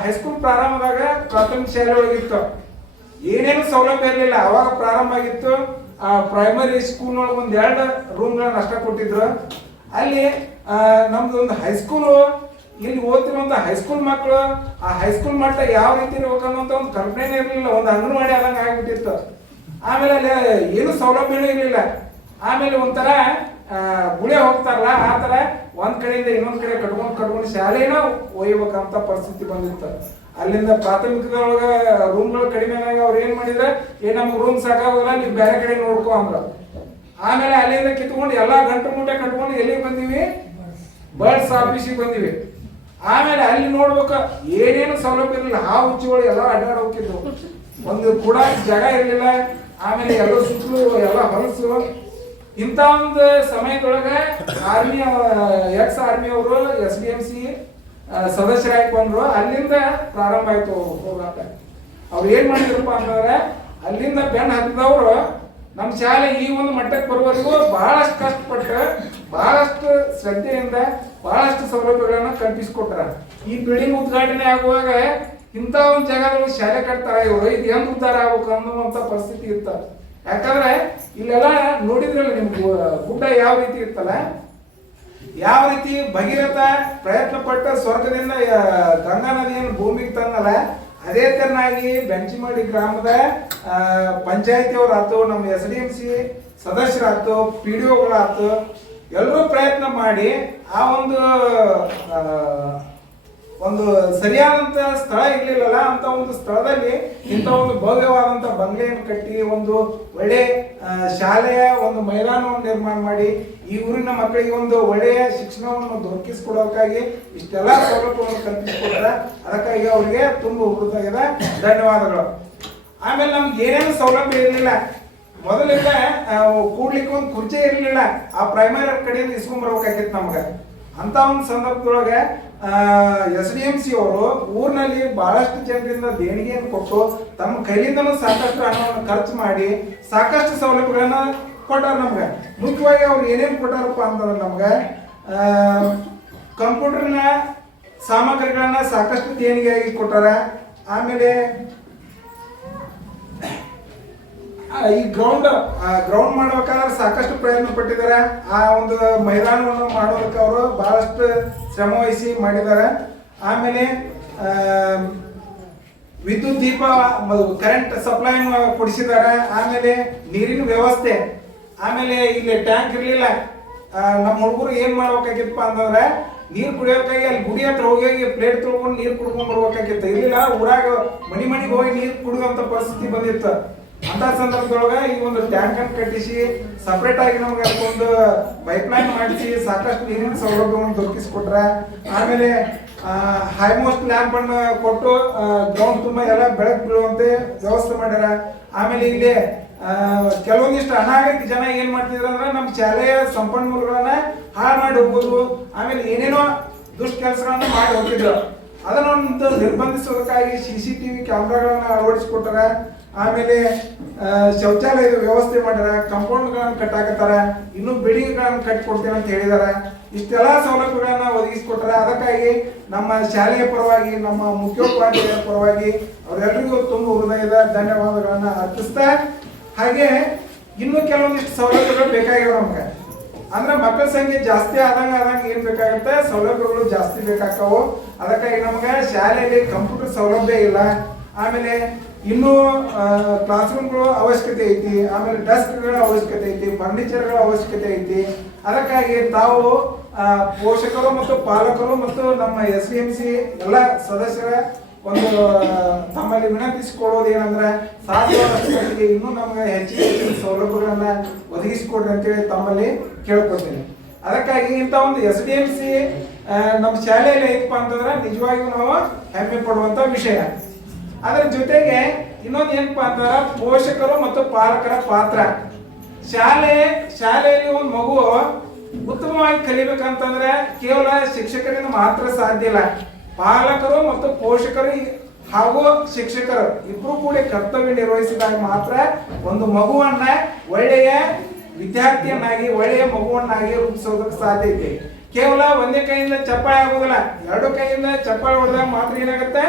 S3: ಹೈಸ್ಕೂಲ್ ಪ್ರಾರಂಭದಾಗ ಪ್ರಾಥಮಿಕ ಶಾಲೆ ಒಳಗಿತ್ತು. ಏನೇನು ಸೌಲಭ್ಯ ಇರಲಿಲ್ಲ, ಅವಾಗ ಪ್ರಾರಂಭ ಆಗಿತ್ತು. ಆ ಪ್ರೈಮರಿ ಸ್ಕೂಲ್ ಒಳಗೆ ಒಂದ್ ಎರಡು ರೂಮ್ಗಳನ್ನ ಅಷ್ಟ ಕೊಟ್ಟಿದ್ರು. ಅಲ್ಲಿ ನಮ್ದು ಒಂದು ಹೈಸ್ಕೂಲು ಇಲ್ಲಿ ಓದ್ತಿರುವಂತ ಹೈಸ್ಕೂಲ್ ಮಕ್ಕಳು ಆ ಹೈಸ್ಕೂಲ್ ಮಟ್ಟ ಯಾವ ರೀತಿ ಇರ್ಬೇಕು ಅನ್ನೋಂತ ಒಂದು ಕಲ್ಪನೆ ಇರಲಿಲ್ಲ, ಒಂದು ಅಂಗನವಾಡಿ ಆದಂಗೆ ಆಗ್ಬಿಟ್ಟಿತ್ತು. ಆಮೇಲೆ ಅಲ್ಲಿ ಏನು ಸೌಲಭ್ಯನೂ ಇರಲಿಲ್ಲ. ಆಮೇಲೆ ಒಂಥರ ಗುಳೆ ಹೋಗ್ತಾರಲ್ಲ, ಆ ಥರ ಒಂದ್ ಕಡೆಯಿಂದ ಇನ್ನೊಂದ್ ಕಡೆ ಕಟ್ಕೊಂಡು ಕಟ್ಕೊಂಡು ಶಾಲೆನ ಒಯ್ಯಬೇಕಂತ ಪರಿಸ್ಥಿತಿ ಬಂದಿತ್ತು. ಅಲ್ಲಿಂದ ಪ್ರಾಥಮಿಕದೊಳಗ ರೂಮ್ಗಳು ಕಡಿಮೆ ಆಗ ಅವ್ರು ಏನ್ ಮಾಡಿದ್ರೆ, ಏ, ನಮ್ಗೆ ರೂಮ್ ಸಾಕಾಗಲ್ಲ, ನೀವು ಬೇರೆ ಕಡೆ ನೋಡ್ಕೊ ಅಂದ್ರ. ಆಮೇಲೆ ಅಲ್ಲಿಂದ ಕಿತ್ಕೊಂಡು ಎಲ್ಲಾ ಗಂಟು ಮೂಟೆ ಕಟ್ಕೊಂಡು ಎಲ್ಲಿಗೆ ಬಂದಿವಿ? ಬರ್ಡ್ಸ್ ಆಫೀಸಿಗೆ ಬಂದಿವಿ. ಆಮೇಲೆ ಅಲ್ಲಿ ನೋಡ್ಬೇಕು, ಏನೇನು ಸೌಲಭ್ಯ ಇರಲಿಲ್ಲ, ಆ ಹುಚ್ಚುಗಳು ಎಲ್ಲ ಅಡ್ಡಾಡ ಹೋಗಿದ್ವು ಒಂದು ಕೂಡ ಜಾಗ ಇರಲಿಲ್ಲ. ಆಮೇಲೆ ಎಲ್ಲ ಸುತ್ತಲೂ ಎಲ್ಲ ಹೊಲಸು. ಇಂಥ ಒಂದು ಸಮಯದೊಳಗೆ ಆರ್ಮಿ ಎಕ್ಸ್ ಆರ್ಮಿ ಅವರು ಎಸ್ ಡಿ ಎಂ ಸಿ ಸದಸ್ಯರಾಗಿ ಬಂದ್ರು. ಅಲ್ಲಿಂದ ಪ್ರಾರಂಭ ಆಯ್ತು ಹೋಗಾಟ ಅವ್ರು ಏನ್ ಮಾಡಿದ್ರಪ್ಪ ಅಂತಂದ್ರೆ, ಅಲ್ಲಿಂದ ಬೆನ್ ಹತ್ತಿದವರು ನಮ್ಮ ಶಾಲೆ ಈ ಒಂದು ಮಟ್ಟಕ್ಕೆ ಬರುವವರೆಗೂ ಬಹಳಷ್ಟು ಕಷ್ಟಪಟ್ಟು ಬಹಳಷ್ಟು ಶ್ರದ್ಧೆಯಿಂದ ಬಹಳಷ್ಟು ಸೌಲಭ್ಯಗಳನ್ನ ಕಲ್ಪಿಸಿಕೊಟ್ರ. ಈ ಬಿಲ್ಡಿಂಗ್ ಉದ್ಘಾಟನೆ ಆಗುವಾಗ ಇಂಥ ಒಂದು ಜಾಗದಲ್ಲಿ ಶಾಲೆ ಕಟ್ತಾರ, ಇವರು ಇದು ಹೆಂಗ್ ಉದ್ಧಾರ ಆಗ್ಬೇಕು ಅನ್ನುವಂತ ಪರಿಸ್ಥಿತಿ ಇರ್ತಾರೆ ಯಾಕಂದ್ರೆ ಇಲ್ಲೆಲ್ಲ ನೋಡಿದ್ರಲ್ಲ ನಿಮ್ಗೆ, ಗುಡ್ಡ ಯಾವ ರೀತಿ ಇರ್ತಲ್ಲ ಯಾವ ರೀತಿ ಭಗೀರಥ ಪ್ರಯತ್ನ ಪಟ್ಟ ಸ್ವರ್ಗದಿಂದ ಗಂಗಾ ನದಿಯನ್ನು ಭೂಮಿಗೆ ತಂದಲ್ಲ, ಅದೇ ತರನಾಗಿ ಬೆಂಚಿಮಡಿ ಗ್ರಾಮದ ಪಂಚಾಯತಿ ಆತು ನಮ್ಮ ಎಸ್ ಡಿ ಎಂ ಸಿ ಸದಸ್ಯರಾಯ್ತು ಪಿ ಡಿ ಒಗಳಾಯ್ತು ಎಲ್ಲರೂ ಪ್ರಯತ್ನ ಮಾಡಿ ಆ ಒಂದು ಒಂದು ಸರಿಯಾದಂತ ಸ್ಥಳ ಇರ್ಲಿಲ್ಲಲ್ಲ ಅಂತ ಒಂದು ಸ್ಥಳದಲ್ಲಿ ಇಂಥ ಒಂದು ಭವ್ಯವಾದಂತ ಬಂಗ್ಲೆಯನ್ನು ಕಟ್ಟಿ ಒಂದು ಒಳ್ಳೆ ಶಾಲೆಯ ಒಂದು ಮೈದಾನವನ್ನು ನಿರ್ಮಾಣ ಮಾಡಿ ಈ ಊರಿನ ಮಕ್ಕಳಿಗೆ ಒಂದು ಒಳ್ಳೆಯ ಶಿಕ್ಷಣವನ್ನು ದೊರಕಿಸಿಕೊಡೋಕ್ಕಾಗಿ ಇಷ್ಟೆಲ್ಲ ಸೌಲಭ್ಯವನ್ನು ಕಲ್ಪಿಸಿಕೊಟ್ರ ಅದಕ್ಕಾಗಿ ಅವರಿಗೆ ತುಂಬ ಹುಡುಗಾಗಿದೆ ಧನ್ಯವಾದಗಳು. ಆಮೇಲೆ ನಮ್ಗೆ ಏನೇನು ಸೌಲಭ್ಯ ಇರಲಿಲ್ಲ? ಮೊದಲಿಂದ ಕೂಡ್ಲಿಕ್ಕೆ ಒಂದು ಕುರ್ಚಿ ಇರಲಿಲ್ಲ. ಆ ಪ್ರೈಮರಿ ಕಡೆಯಿಂದ ಇಸ್ಕೊಂಡ್ ಬರ್ಬೇಕಾಗಿತ್ತು ನಮ್ಗೆ. ಅಂತ ಒಂದು ಸಂದರ್ಭದೊಳಗೆ ಎಸ್ ಡಿ ಎಂ ಸಿ ಅವರು ಊರಿನಲ್ಲಿ ಬಹಳಷ್ಟು ಜನರಿಂದ ದೇಣಿಗೆಯನ್ನು ಕೊಟ್ಟು ತಮ್ಮ ಕೈಲಿಂದನೂ ಸಾಕಷ್ಟು ಹಣವನ್ನು ಖರ್ಚು ಮಾಡಿ ಸಾಕಷ್ಟು ಸೌಲಭ್ಯಗಳನ್ನ ಕೊಟ್ಟಾರ ನಮ್ಗೆ. ಮುಖ್ಯವಾಗಿ ಅವ್ರು ಏನೇನು ಕೊಟ್ಟಾರಪ್ಪ ಅಂತಂದ್ರೆ ನಮ್ಗೆ ಕಂಪ್ಯೂಟರ್ನ ಸಾಮಗ್ರಿಗಳನ್ನ ಸಾಕಷ್ಟು ದೇಣಿಗೆಯಾಗಿ ಕೊಟ್ಟಾರ. ಆಮೇಲೆ ಈ ಗ್ರೌಂಡ್ ಗ್ರೌಂಡ್ ಮಾಡ್ಬೇಕಾದ್ರೆ ಸಾಕಷ್ಟು ಪ್ರಯತ್ನ ಪಟ್ಟಿದ್ದಾರೆ ಆ ಒಂದು ಮೈದಾನವನ್ನು ಮಾಡೋದಕ್ಕೆ ಅವರು ಬಹಳಷ್ಟು ಶ್ರಮ ವಹಿಸಿ ಮಾಡಿದ್ದಾರೆ. ಆಮೇಲೆ ವಿದ್ಯುತ್ ದೀಪ ಕರೆಂಟ್ ಸಪ್ಲೈ ಕೊಡಿಸಿದ್ದಾರೆ. ಆಮೇಲೆ ನೀರಿನ ವ್ಯವಸ್ಥೆ. ಆಮೇಲೆ ಇಲ್ಲಿ ಟ್ಯಾಂಕ್ ಇರಲಿಲ್ಲ. ನಮ್ಮ ಹುಡುಗರು ಏನ್ ಮಾಡ್ಬೇಕಾಗಿತ್ತಪ್ಪ ಅಂತಂದ್ರೆ ನೀರು ಕುಡಿಯೋಕಾಗಿ ಅಲ್ಲಿ ಗುಡಿ ಹತ್ರ ಹೋಗಿ ಪ್ಲೇಟ್ ತೊಳ್ಕೊಂಡು ನೀರು ಕುಡ್ಕೊಂಡು ಬರ್ಬೇಕಾಗಿತ್ತು. ಇರ್ಲಿಲ್ಲ ಊರಾಗ ಮಣಿ ಮನಿಗೆ ಹೋಗಿ ನೀರು ಕುಡಿಯುವಂತ ಪರಿಸ್ಥಿತಿ ಬಂದಿತ್ತು. ಅಂತ ಸಂದರ್ಭದೊಳಗ ಈ ಒಂದು ಟ್ಯಾಂಕ್ ಅನ್ನು ಕಟ್ಟಿಸಿ ಸಪರೇಟ್ ಆಗಿ ನಮ್ಗೆ ಅದಕ್ಕೊಂದು ಪೈಪ್ ಲೈನ್ ಮಾಡಿಸಿ, ಸಾಕಷ್ಟು ನೀರಿನ ಸೌಲಭ್ಯವನ್ನು ದೊರಕಿಸಿಕೊಟ್ರ, ಆಮೇಲೆ ಹೈಮೋಸ್ಟ್ ಲ್ಯಾಂಪ್ ಅನ್ನು ಕೊಟ್ಟು ಗ್ರೌಂಡ್ ತುಂಬ ಎಲ್ಲ ಬೆಳಕು ಬೀಳುವಂತೆ ವ್ಯವಸ್ಥೆ ಮಾಡ್ಯಾರ. ಆಮೇಲೆ ಇಲ್ಲಿ ಕೆಲವೊಂದಿಷ್ಟು ಅನಾಗರಿಕ ಜನ ಏನ್ ಮಾಡ್ತಿದ್ರು ಅಂದ್ರೆ ನಮ್ಮ ಶಾಲೆಯ ಸಂಪನ್ಮೂಲಗಳನ್ನ ಹಾಳು ಮಾಡಿ ಹೋಗ್ಬೋದು. ಆಮೇಲೆ ಏನೇನೋ ದುಷ್ಟ ಕೆಲಸಗಳನ್ನ ಮಾಡಿ ಹೋಗ್ತಿದ್ರು. ಅದನ್ನೊಂದು ನಿರ್ಬಂಧಿಸೋದಕ್ಕಾಗಿ ಸಿ ಸಿ ಟಿವಿ ಕ್ಯಾಮ್ರಾಗಳನ್ನ ಅಳವಡಿಸಿಕೊಟ್ಟಾರ. ಆಮೇಲೆ ಶೌಚಾಲಯದ ವ್ಯವಸ್ಥೆ ಮಾಡ್ಯಾರ ಕಂಪೌಂಡ್ಗಳನ್ನು ಕಟ್ಟಾಕತ್ತಾರ, ಇನ್ನೂ ಬಿಲ್ಡಿಂಗ್ಗಳನ್ನು ಕಟ್ಕೊಡ್ತೇವೆ ಅಂತ ಹೇಳಿದಾರೆ. ಇಷ್ಟೆಲ್ಲ ಸೌಲಭ್ಯಗಳನ್ನ ಒದಗಿಸಿಕೊಟ್ಟಾರ ಅದಕ್ಕಾಗಿ ನಮ್ಮ ಶಾಲೆಯ ಪರವಾಗಿ, ನಮ್ಮ ಮುಖ್ಯೋಪಾಧ್ಯಾಯರ ಪರವಾಗಿ ಅವರೆಲ್ಲರಿಗೂ ತುಂಬ ಹೃದಯದ ಧನ್ಯವಾದಗಳನ್ನ ಅರ್ಪಿಸ್ತಾ, ಹಾಗೆ ಇನ್ನೂ ಕೆಲವೊಂದಿಷ್ಟು ಸೌಲಭ್ಯಗಳು ಬೇಕಾಗಿವೆ ನಮ್ಗೆ. ಅಂದ್ರೆ ಮಕ್ಕಳ ಸಂಖ್ಯೆ ಜಾಸ್ತಿ ಆದಂಗೆ ಆದಂಗೆ ಏನು ಬೇಕಾಗುತ್ತೆ? ಸೌಲಭ್ಯಗಳು ಜಾಸ್ತಿ ಬೇಕಾಗ್ತಾವು. ಅದಕ್ಕಾಗಿ ನಮ್ಗೆ ಶಾಲೆಯಲ್ಲಿ ಕಂಪ್ಯೂಟರ್ ಸೌಲಭ್ಯ ಇಲ್ಲ. ಆಮೇಲೆ ಇನ್ನೂ ಕ್ಲಾಸ್ ರೂಮ್ಗಳ ಅವಶ್ಯಕತೆ ಐತಿ, ಆಮೇಲೆ ಡೆಸ್ಕ್ಗಳ ಅವಶ್ಯಕತೆ ಐತಿ ಫರ್ನಿಚರ್ಗಳ ಅವಶ್ಯಕತೆ ಐತಿ. ಅದಕ್ಕಾಗಿ ತಾವು ಪೋಷಕರು ಮತ್ತು ಪಾಲಕರು ಮತ್ತು ನಮ್ಮ ಎಸ್ ಡಿ ಎಂ ಸಿ ಎಲ್ಲ ಸದಸ್ಯರ ಒಂದು, ತಮ್ಮಲ್ಲಿ ವಿನಂತಿಸಿಕೊಳ್ಳೋದು ಏನಂದ್ರೆ ಸಾಧ್ಯವಾದ ಮಟ್ಟಿಗೆ ಇನ್ನೂ ನಮಗೆ ಹೆಚ್ಚಿನ ಹೆಚ್ಚಿನ ಸೌಲಭ್ಯಗಳನ್ನ ಒದಗಿಸಿಕೊಡ್ರಿ ಅಂತೇಳಿ ತಮ್ಮಲ್ಲಿ ಕೇಳ್ಕೊತೀನಿ. ಅದಕ್ಕಾಗಿ ಇಂಥ ಒಂದು ಎಸ್ ಡಿ ಎಂ ಸಿ ನಮ್ಮ ಶಾಲೆಯಲ್ಲಿ ಐತಪ್ಪ ಅಂತಂದ್ರೆ ನಿಜವಾಗಿಯೂ ನಾವು ಹೆಮ್ಮೆ ಪಡುವಂತ ವಿಷಯ. ಅದರ ಜೊತೆಗೆ ಇನ್ನೊಂದು ಏನಪ್ಪ ಅಂತಂದ್ರೆ ಪೋಷಕರು ಮತ್ತು ಪಾಲಕರ ಪಾತ್ರ. ಶಾಲೆ, ಶಾಲೆಯಲ್ಲಿ ಒಂದು ಮಗು ಉತ್ತಮವಾಗಿ ಕಲಿಬೇಕಂತಂದ್ರೆ ಕೇವಲ ಶಿಕ್ಷಕರಿಂದ ಮಾತ್ರ ಸಾಧ್ಯ ಇಲ್ಲ. ಪಾಲಕರು ಮತ್ತು ಪೋಷಕರು ಹಾಗೂ ಶಿಕ್ಷಕರು ಇಬ್ರು ಕೂಡ ಕರ್ತವ್ಯ ನಿರ್ವಹಿಸಿದಾಗ ಮಾತ್ರ ಒಂದು ಮಗುವನ್ನ ಒಳ್ಳೆಯ ವಿದ್ಯಾರ್ಥಿಯನ್ನಾಗಿ, ಒಳ್ಳೆಯ ಮಗುವನ್ನಾಗಿ ರೂಪಿಸೋದಕ್ಕೆ ಸಾಧ್ಯ ಇದೆ ಕೇವಲ ಒಂದೇ ಕೈಯಿಂದ ಚಪ್ಪಾಳೆ ಆಗೋದಿಲ್ಲ. ಎರಡು ಕೈಯಿಂದ ಚಪ್ಪಾಳೆ ಹೊಡೆದಾಗ ಮಾತ್ರ ಏನಾಗುತ್ತೆ?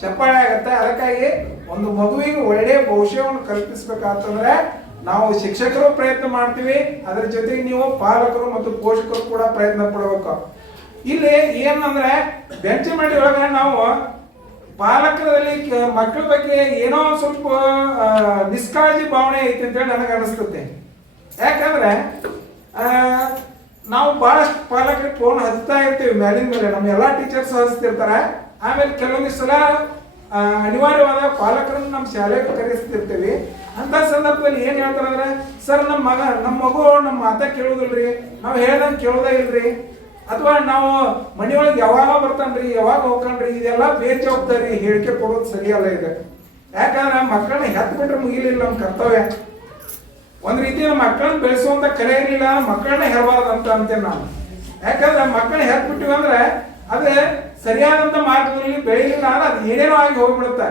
S3: ಚಪ್ಪಾಳೆ ಆಗುತ್ತೆ. ಅದಕ್ಕಾಗಿ ಒಂದು ಮಗುವಿಗೆ ಒಳ್ಳೆಯ ಭವಿಷ್ಯವನ್ನು ಕಲ್ಪಿಸ್ಬೇಕಾಗ್ತಂದ್ರೆ ನಾವು ಶಿಕ್ಷಕರು ಪ್ರಯತ್ನ ಮಾಡ್ತೀವಿ. ಅದರ ಜೊತೆಗೆ ನೀವು ಪಾಲಕರು ಮತ್ತು ಪೋಷಕರು ಕೂಡ ಪ್ರಯತ್ನ ಪಡಬೇಕು. ಇಲ್ಲಿ ಏನಂದ್ರೆ ಬೆಂಚ್ ಮಾಡಿ ಒಳಗೆ ನಾವು ಪಾಲಕರಲ್ಲಿ ಮಕ್ಕಳ ಬಗ್ಗೆ ಏನೋ ಸ್ವಲ್ಪ ನಿಷ್ಕಾಳಜಿ ಭಾವನೆ ಐತಿ ಅಂತೇಳಿ ನನಗೆ ಅನಿಸ್ತದೆ. ಯಾಕಂದ್ರೆ ನಾವು ಬಹಳಷ್ಟು ಪಾಲಕರಿಗೆ ಫೋನ್ ಹಚ್ತಾ ಇರ್ತೀವಿ. ಮೇಲಿನ ಮೇಲೆ ನಮ್ಮ ಎಲ್ಲಾ ಟೀಚರ್ಸ್ ಹಚ್ತಿರ್ತಾರೆ. ಆಮೇಲೆ ಕೆಲವೊಂದು ಸಲ ಅನಿವಾರ್ಯವಾದ ಪಾಲಕರನ್ನು ನಮ್ಮ ಶಾಲೆಗೆ ಕರೆಸ್ತಿರ್ತೇವೆ ಅಂತ ಸಂದರ್ಭದಲ್ಲಿ ಏನು ಹೇಳ್ತಾರೆ ಅಂದ್ರೆ, ಸರ್, ನಮ್ಮ ಮಗ, ನಮ್ಮ ಮಗು ನಮ್ಮ ಮಾತ ಕೇಳೋದಿಲ್ರಿ. ನಾವು ಹೇಳ್ದಂಗೆ ಕೇಳೋದೇ ಇಲ್ರಿ. ಅಥವಾ ನಾವು ಮನೆಯೊಳಗೆ ಯಾವಾಗ ಬರ್ತಾನ್ರಿ, ಯಾವಾಗ ಹೋಗ್ತಾನ್ರಿ, ಇದೆಲ್ಲ ಬೇಜವಾಬ್ದಾರಿ ಹೇಳಿಕೆ ಕೊಡೋದು ಸರಿಯಲ್ಲ ಇದೆ. ಯಾಕಂದ್ರೆ ಮಕ್ಕಳನ್ನ ಹೆತ್ ಬಿಟ್ರೆ ಮುಗಿಲಿಲ್ಲ ನಮ್ಮ ಕರ್ತವ್ಯ. ಒಂದ್ ರೀತಿ ನಮ್ಮ ಮಕ್ಕಳನ್ನ ಬೆಳೆಸುವಂತ ಕಲೆ ಇರಲಿಲ್ಲ, ಮಕ್ಕಳನ್ನ ಹೆರಬಾರ್ದು ಅಂತ ಅಂತೇನೆ ನಾನು ಯಾಕಂದ್ರೆ ಮಕ್ಕಳನ್ನ ಹೆತ್ ಬಿಟ್ಟಿವಿ ಅಂದ್ರೆ ಅದೇ ಸರಿಯಾದಂತ ಮಾರ್ಗದಲ್ಲಿ ಬೆಳೆಯಲಿಲ್ಲ ಅಂದ್ರೆ ಅದು ಏನೇನೋ ಆಗಿ ಹೋಗ್ಬಿಡುತ್ತೆ.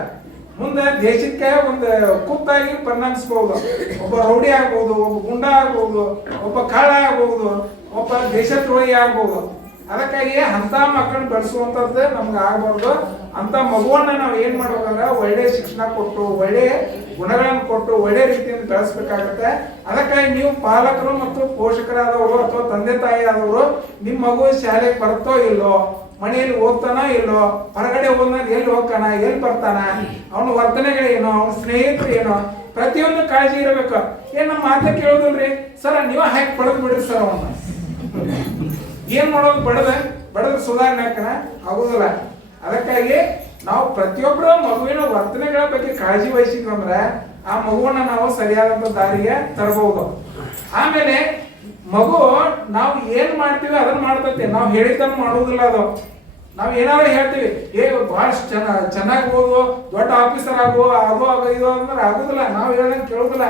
S3: ಮುಂದೆ ದೇಶಕ್ಕೆ ಒಂದು ಕುತ್ತಾಗಿ ಪರಿಣಮಿಸಬಹುದು ಒಬ್ಬ ರೌಡಿ ಆಗ್ಬಹುದು ಒಬ್ಬ ಗುಂಡ ಆಗ್ಬಹುದು ಒಬ್ಬ ಕಾಳ ಆಗ್ಬಹುದು ಒಬ್ಬ ದೇಶದ್ರೋಹಿ ಆಗ್ಬಹುದು ಅದಕ್ಕಾಗಿ ಅಂತ ಮಕ್ಕಳನ್ನ ಬೆಳೆಸುವಂತದ್ದು ನಮ್ಗೆ ಆಗ್ಬಾರ್ದು. ಅಂತ ಮಗುವನ್ನ ನಾವು ಏನ್ ಮಾಡ್ಬೇಕಂದ್ರೆ ಒಳ್ಳೆ ಶಿಕ್ಷಣ ಕೊಟ್ಟು, ಒಳ್ಳೆ ಗುಣಗಳನ್ನು ಕೊಟ್ಟು, ಒಳ್ಳೆ ರೀತಿಯಿಂದ ಬೆಳೆಸ್ಬೇಕಾಗತ್ತೆ. ಅದಕ್ಕಾಗಿ ನೀವು ಪಾಲಕರು ಮತ್ತು ಪೋಷಕರಾದವರು ಅಥವಾ ತಂದೆ ತಾಯಿ ಆದವರು ನಿಮ್ಮ ಮಗು ಶಾಲೆಗೆ ಬರುತ್ತೋ ಇಲ್ಲೋ ಮನೆಯಲ್ಲಿ ಹೋಗ್ತಾನ ಇಲ್ಲೋ? ಹೊರಗಡೆ ಹೋದ್ಮೇಲೆ ಎಲ್ಲಿ ಹೋಗ್ತಾನ? ಎಲ್ಲಿ ಬರ್ತಾನ? ಅವನ ವರ್ತನೆಗಳೇನು ಅವನ ಸ್ನೇಹಿತರು ಏನೋ, ಪ್ರತಿಯೊಂದು ಕಾಳಜಿ ಇರಬೇಕು. ಏನ್ ನಮ್ಮ ಮಾತ ಕೇಳೋದಲ್ರಿ? ಸರ್, ನೀವ ಹಾಕಿ ಪಡೆದು ಬಿಡ್ರಿ ಸರ್ ಅವನು. ಏನ್ ಮಾಡೋದು ಬಡದ? ಬಡದ ಸುಧಾರಣೆ ಹಾಕನ ಆಗುದಿಲ್ಲ ಅದಕ್ಕಾಗಿ ನಾವು ಪ್ರತಿಯೊಬ್ಬರ ಮಗುವಿನ ವರ್ತನೆಗಳ ಬಗ್ಗೆ ಕಾಳಜಿ ವಹಿಸಿದ್ವಿ ಅಂದ್ರೆ ಆ ಮಗುವನ್ನ ನಾವು ಸರಿಯಾದಂತ ದಾರಿಗೆ ತರಬಹುದು. ಆಮೇಲೆ ಮಗು, ನಾವು ಏನ್ ಮಾಡ್ತೀವಿ ಅದನ್ನ ಮಾಡ್ತೈತಿ ನಾವು ಹೇಳಿದ್ದನ್ನು ಮಾಡೋದಿಲ್ಲ ಅದು. ನಾವು ಏನಾದ್ರು ಹೇಳ್ತೀವಿ, ಏ ಬಹಳಷ್ಟು ಚೆನ್ನ ಚೆನ್ನಾಗಿ ಓದು ದೊಡ್ಡ ಆಫೀಸರ್ ಆಗು ಅದು ಆಗೋ ಇದು ಅಂದ್ರೆ ಆಗುದಿಲ್ಲ. ನಾವು ಹೇಳ್ದಂಗೆ ಕೇಳೋದಿಲ್ಲ.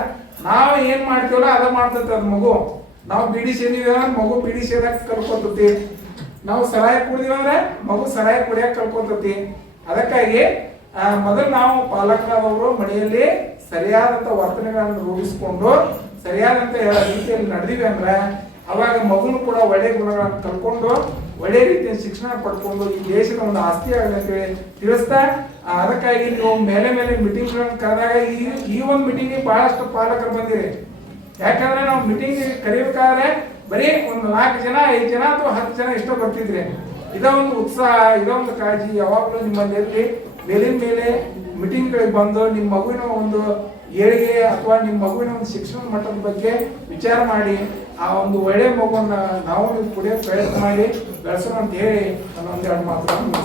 S3: ನಾವು ಏನ್ ಮಾಡ್ತೀವಲ್ಲ ಅದ ಮಾಡ್ತೈತೆ ಅದ್ ಮಗು. ನಾವು ಬಿಡಿ ಸೇದಿವಿ ಮಗು ಬಿಡಿ ಸೇದಕ್ ಕಲ್ಕೊತತಿ. ನಾವು ಸರಾಯ ಕುಡಿದೀವಿ ಅಂದ್ರೆ ಮಗು ಸರಾಯ ಕುಡಿಯಕ್ ಕಲ್ಕೊತತಿ. ಅದಕ್ಕಾಗಿ ಮೊದಲು ನಾವು ಪಾಲಕರಾದವರು ಮನೆಯಲ್ಲಿ ಸರಿಯಾದಂತ ವರ್ತನೆಗಳನ್ನು ರೂಢಿಸಿಕೊಂಡು ಸರಿಯಾದಂತ ರೀತಿಯಲ್ಲಿ ನಡೆದಿವೆ ಅಂದ್ರೆ ಅವಾಗ ಮಗುನು ಕೂಡ ಒಳ್ಳೆ ಗುಣಗಳನ್ನು ಕಲ್ಕೊಂಡು ಒಳ್ಳೆ ರೀತಿಯ ಶಿಕ್ಷಣ ಪಡ್ಕೊಂಡು ಈ ದೇಶದ ಒಂದು ಆಸ್ತಿ ಆಗಲಿ ತಿಳಿಸ್ತಾ ಅದಕ್ಕಾಗಿ ನೀವು ಮೇಲೆ ಮೇಲೆ ಮೀಟಿಂಗ್ಗಳನ್ನು ಕರೆದಾಗ ಈ ಈ ಒಂದು ಮೀಟಿಂಗ್ ಬಹಳಷ್ಟು ಪಾಲಕರು ಬಂದಿರಿ ಯಾಕಂದ್ರೆ ನಾವು ಮೀಟಿಂಗ್ ಕರಿಬೇಕಾದ್ರೆ ಬರೀ ಒಂದು ನಾಲ್ಕು ಜನ, ಐದು ಜನ ಅಥವಾ ಹತ್ತು ಜನ ಇಷ್ಟ ಬರ್ತಿದ್ರಿ. ಇದೊಂದು ಉತ್ಸಾಹ ಇದೊಂದು ಕಾಳಜಿ ಯಾವಾಗಲೂ ನಿಮ್ಮಲ್ಲಿ ಇರಲಿ. ಮೇಲಿನ ಮೇಲೆ ಮೀಟಿಂಗ್ಗಳಿಗೆ ಬಂದು ನಿಮ್ಮ ಮಗುವಿನ ಒಂದು ಏಳಿಗೆ ಅಥವಾ ನಿಮ್ಮ ಮಗುವಿನ ಒಂದು ಶಿಕ್ಷಣ ಮಟ್ಟದ ಬಗ್ಗೆ ವಿಚಾರ ಮಾಡಿ, ಆ ಒಂದು ಒಳ್ಳೆ ಮಗುವನ್ನು ನಾವು ನೀವು ಕುಡಿಯೋ ಪ್ರಯತ್ನ ಮಾಡಿ ಬೆಳೆಸೋಣ ಅಂತ ಹೇಳಿ ನಾನು ಒಂದೆರಡು ಮಾತುಗಳನ್ನು